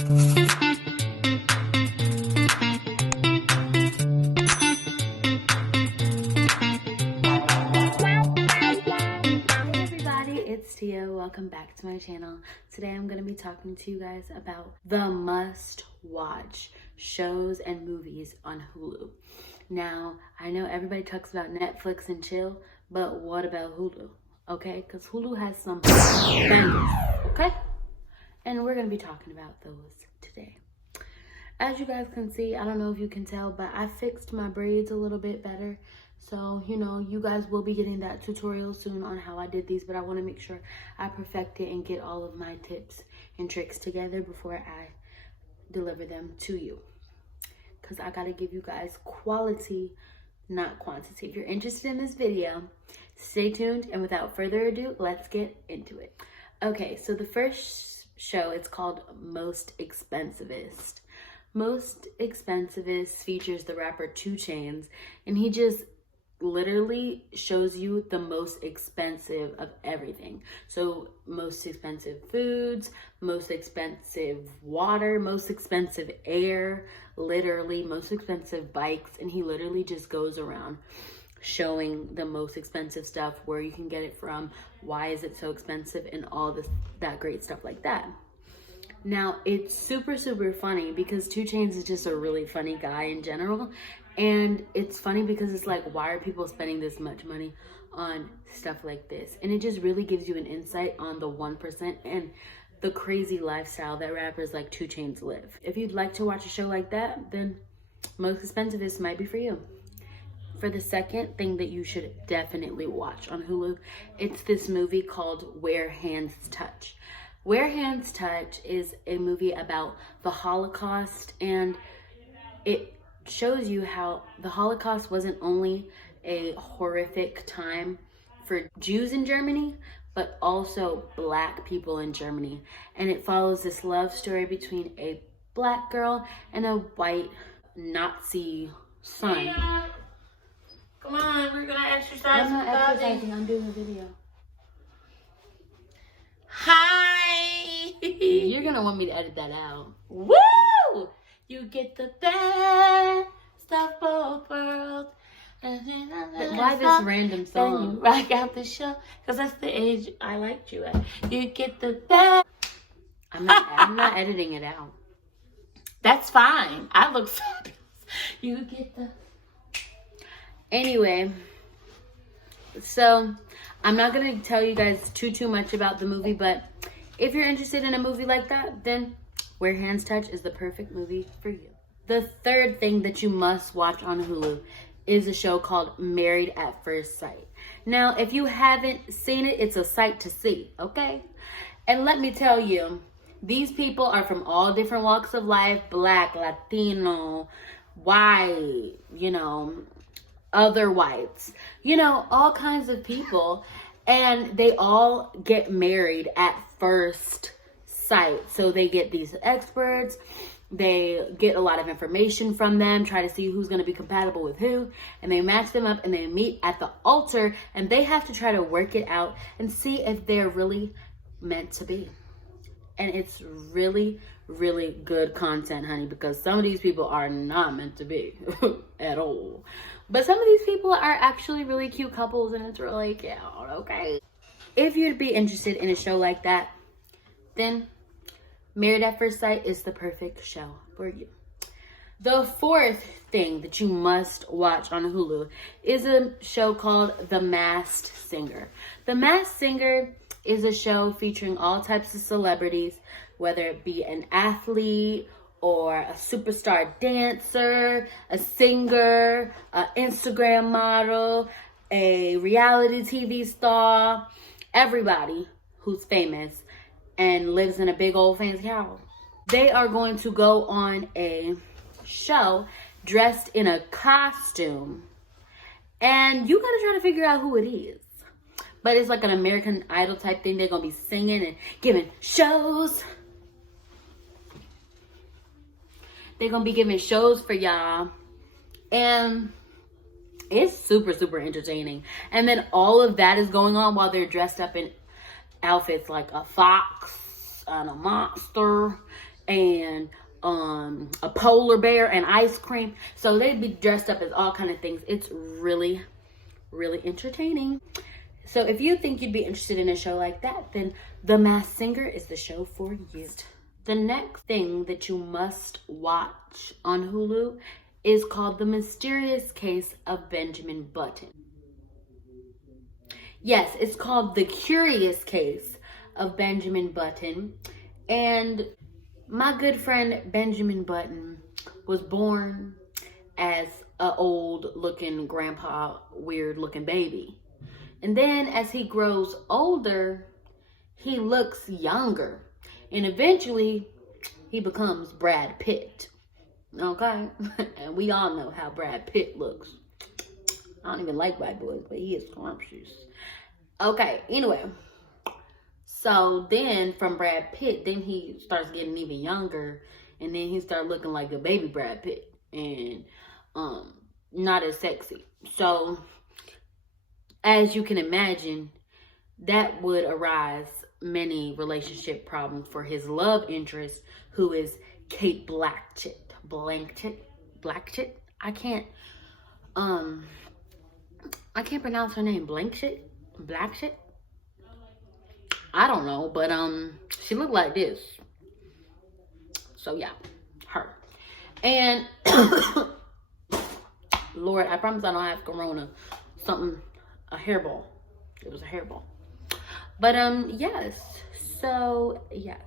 Welcome back to my channel. Today I'm going to be talking to you guys about the must-watch shows and movies on Hulu. Now, I know everybody talks about Netflix and chill, but what about Hulu? Okay, because Hulu has some bangers, okay? And we're going to be talking about those today. As you guys can see, I don't know if you can tell, but I fixed my braids a little bit better. So, you know, you guys will be getting that tutorial soon on how I did these, but I want to make sure I perfect it and get all of my tips and tricks together before I deliver them to you. Because I got to give you guys quality, not quantity. If you're interested in this video, stay tuned. And without further ado, let's get into it. Okay, so the first show, it's called Most Expensivest. Most Expensivest features the rapper 2 Chainz, and he just literally shows you the most expensive of everything. So most expensive foods, most expensive water, most expensive air, literally most expensive bikes, and he literally just goes around showing the most expensive stuff, where you can get it from, why is it so expensive, and all this that great stuff like that. Now, it's super funny because 2 Chainz is just a really funny guy in general. And it's funny because it's like, why are people spending this much money on stuff like this? And it just really gives you an insight on the 1% and the crazy lifestyle that rappers like 2 Chainz live. If you'd like to watch a show like that, then Most Expensivest might be for you. For the second thing that you should definitely watch on Hulu, it's this movie called Where Hands Touch. Where Hands Touch is a movie about the Holocaust, and it shows you how the Holocaust wasn't only a horrific time for Jews in Germany, but also Black people in Germany. And it follows this love story between a Black girl and a white Nazi son. Yeah. Come on, we're gonna exercise. I'm not exercising, I'm doing a video. Hi! You're gonna want me to edit that out. Woo! You get the best of both worlds. But why this random song? Then you rock out the show, because that's the age I liked you at. You get the best. I'm not editing it out. That's fine. I look fabulous. You get the... Anyway, so I'm not going to tell you guys too much about the movie, but if you're interested in a movie like that, then Where Hands Touch is the perfect movie for you. The third thing that you must watch on Hulu is a show called Married at First Sight. Now, if you haven't seen it, it's a sight to see, okay? And let me tell you, these people are from all different walks of life: Black, Latino, white, you know, other whites, you know, all kinds of people. And they all get married at first sight. So they get these experts, they get a lot of information from them, try to see who's going to be compatible with who, and they match them up and they meet at the altar, and they have to try to work it out and see if they're really meant to be. And it's really good content, honey, because some of these people are not meant to be at all. But some of these people are actually really cute couples, and it's really cute, okay? If you'd be interested in a show like that, then Married at First Sight is the perfect show for you. The fourth thing that you must watch on Hulu is a show called The Masked Singer. The Masked Singer is a show featuring all types of celebrities, whether it be an athlete or a superstar dancer, a singer, an Instagram model, a reality TV star, everybody who's famous and lives in a big old fancy house. They are going to go on a show dressed in a costume, and you gotta try to figure out who it is. But it's like an American Idol type thing. They're gonna be singing and giving shows. They're gonna be giving shows for y'all, and it's super entertaining. And then all of that is going on while they're dressed up in outfits like a fox and a monster and a polar bear and ice cream. So they'd be dressed up as all kind of things. It's really, really entertaining. So if you think you'd be interested in a show like that, then The Masked Singer is the show for you. The next thing that you must watch on Hulu is called The Mysterious Case of Benjamin Button. Yes, it's called The Curious Case of Benjamin Button. And my good friend Benjamin Button was born as an old looking grandpa, weird looking baby. And then as he grows older, he looks younger. And eventually he becomes Brad Pitt. Okay? And we all know how Brad Pitt looks. I don't even like white boys, but he is scrumptious. Okay, anyway. So then from Brad Pitt, then he starts getting even younger. And then he starts looking like a baby Brad Pitt. And not as sexy. So as you can imagine, that would arise many relationship problems for his love interest, who is Kate Blanchett. I can't pronounce her name. Blackshit. I don't know, but she looked like this. So yeah, her. And Lord, I promise I don't have corona. A hairball. It was a hairball. But yes. So yes.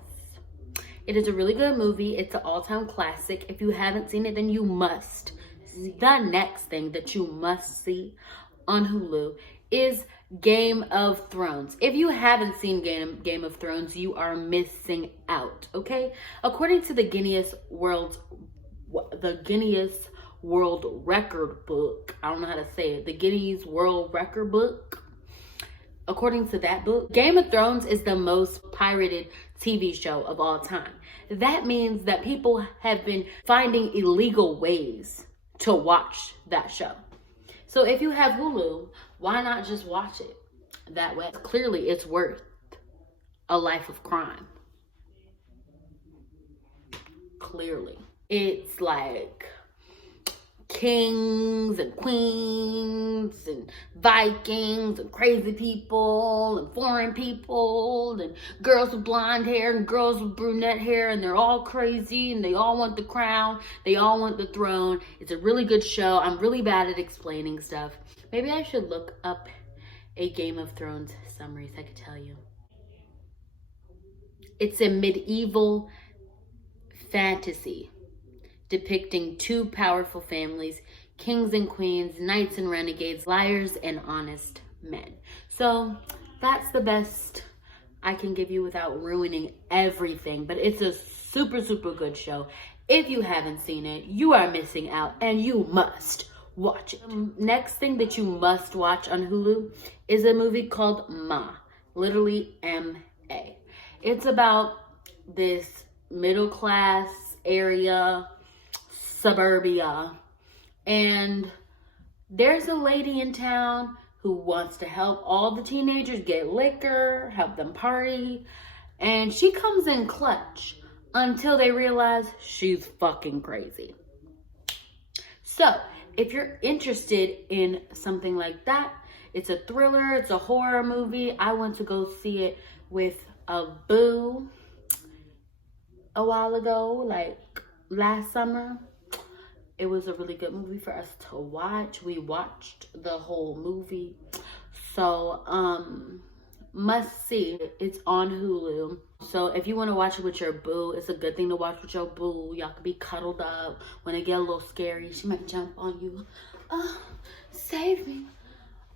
It is a really good movie. It's an all-time classic. If you haven't seen it, then you must. The next thing that you must see on Hulu is Game of Thrones. If you haven't seen Game of Thrones, you are missing out, okay? According to the Guinness World Record book, I don't know how to say it, the Guinness World Record book. According to that book, Game of Thrones is the most pirated TV show of all time. That means that people have been finding illegal ways to watch that show. So if you have Hulu, why not just watch it that way? Clearly, it's worth a life of crime. Clearly. It's like kings and queens and Vikings and crazy people and foreign people and girls with blonde hair and girls with brunette hair, and they're all crazy and they all want the crown, they all want the throne. It's a really good show. I'm really bad at explaining stuff. Maybe I should look up a Game of Thrones summary so I could tell you. It's a medieval fantasy depicting two powerful families, kings and queens, knights and renegades, liars and honest men. So that's the best I can give you without ruining everything. But it's a super, super good show. If you haven't seen it, you are missing out and you must watch it. Next thing that you must watch on Hulu is a movie called Ma, literally M-A. It's about this middle class area, suburbia, and there's a lady in town who wants to help all the teenagers get liquor, help them party, and she comes in clutch until they realize she's fucking crazy. So if you're interested in something like that, it's a thriller, it's a horror movie. I went to go see it with a boo a while ago, like last summer. It was a really good movie for us to watch. We watched the whole movie. So, must see. It's on Hulu. So if you want to watch it with your boo, it's a good thing to watch with your boo. Y'all can be cuddled up. When it get a little scary, she might jump on you. Oh, save me.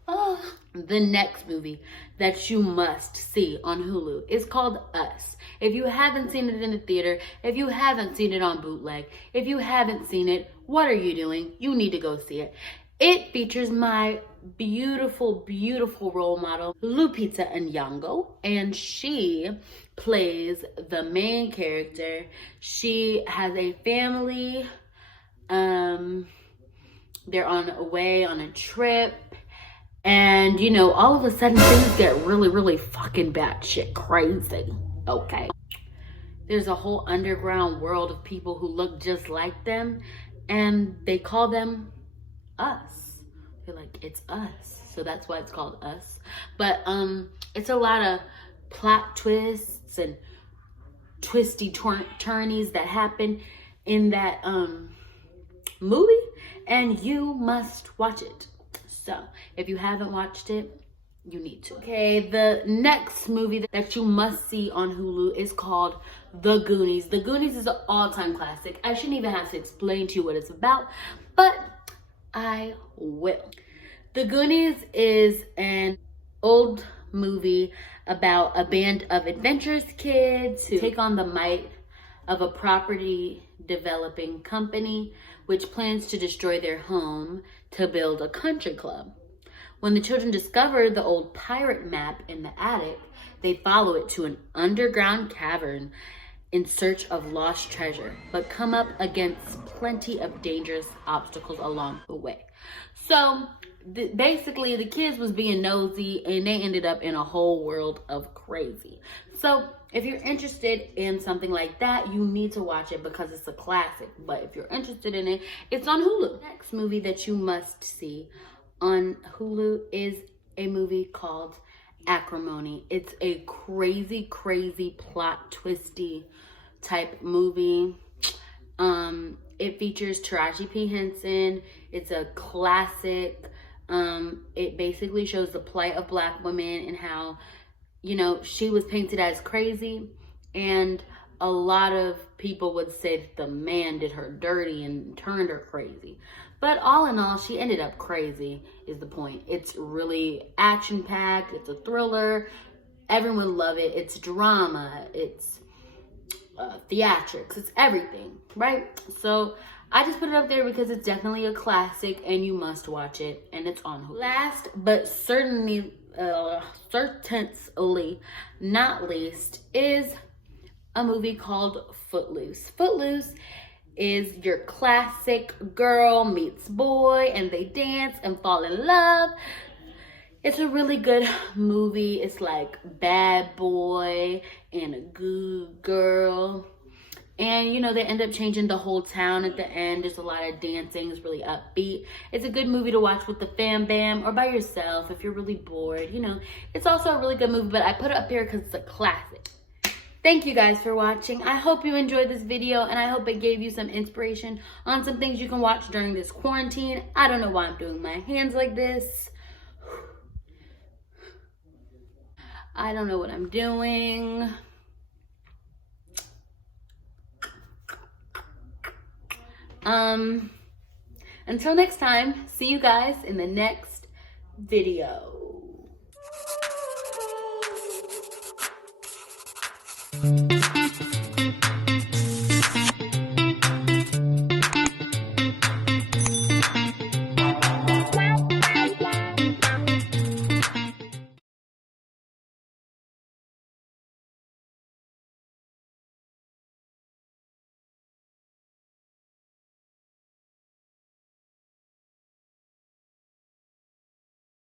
Oh. The next movie that you must see on Hulu is called Us. If you haven't seen it in the theater, if you haven't seen it on bootleg, if you haven't seen it, what are you doing? You need to go see it. It features my beautiful, beautiful role model, Lupita Nyong'o, and she plays the main character. She has a family. They're on a trip. And, you know, all of a sudden things get really, really fucking batshit crazy. Okay. there's a whole underground world of people who look just like them, and they call them us. They're like, it's us. So that's why it's called Us. But it's a lot of plot twists and twisty turnies that happen in that movie, and you must watch it. So if you haven't watched it, you need to. Okay, the next movie that you must see on Hulu is called The Goonies. The Goonies is an all-time classic. I shouldn't even have to explain to you what it's about, but I will. The Goonies is an old movie about a band of adventurous kids who take on the might of a property developing company which plans to destroy their home to build a country club. When the children discover the old pirate map in the attic, they follow it to an underground cavern in search of lost treasure, but come up against plenty of dangerous obstacles along the way. So basically the kids was being nosy and they ended up in a whole world of crazy. So if you're interested in something like that, you need to watch it because it's a classic. But if you're interested in it, it's on Hulu. The next movie that you must see on Hulu is a movie called ACRIMONY. It's a crazy plot twisty type movie. It features Taraji P. Henson. It's a classic. It basically shows the plight of Black women and how, you know, she was painted as crazy, and a lot of people would say that the man did her dirty and turned her crazy. But all in all, she ended up crazy is the point. It's really action-packed. It's a thriller. Everyone will love it. It's drama. It's theatrics. It's everything, right? So I just put it up there because it's definitely a classic and you must watch it, and it's on Hulu. Last but certainly not least is a movie called Footloose. Footloose is your classic girl meets boy and they dance and fall in love. It's a really good movie. It's like bad boy and a good girl. And, you know, they end up changing the whole town at the end. There's a lot of dancing. It's really upbeat. It's a good movie to watch with the fam bam or by yourself if you're really bored. You know, it's also a really good movie, but I put it up here because it's a classic. Thank you guys for watching. I hope you enjoyed this video, and I hope it gave you some inspiration on some things you can watch during this quarantine. I don't know why I'm doing my hands like this. I don't know what I'm doing. Until next time, see you guys in the next video.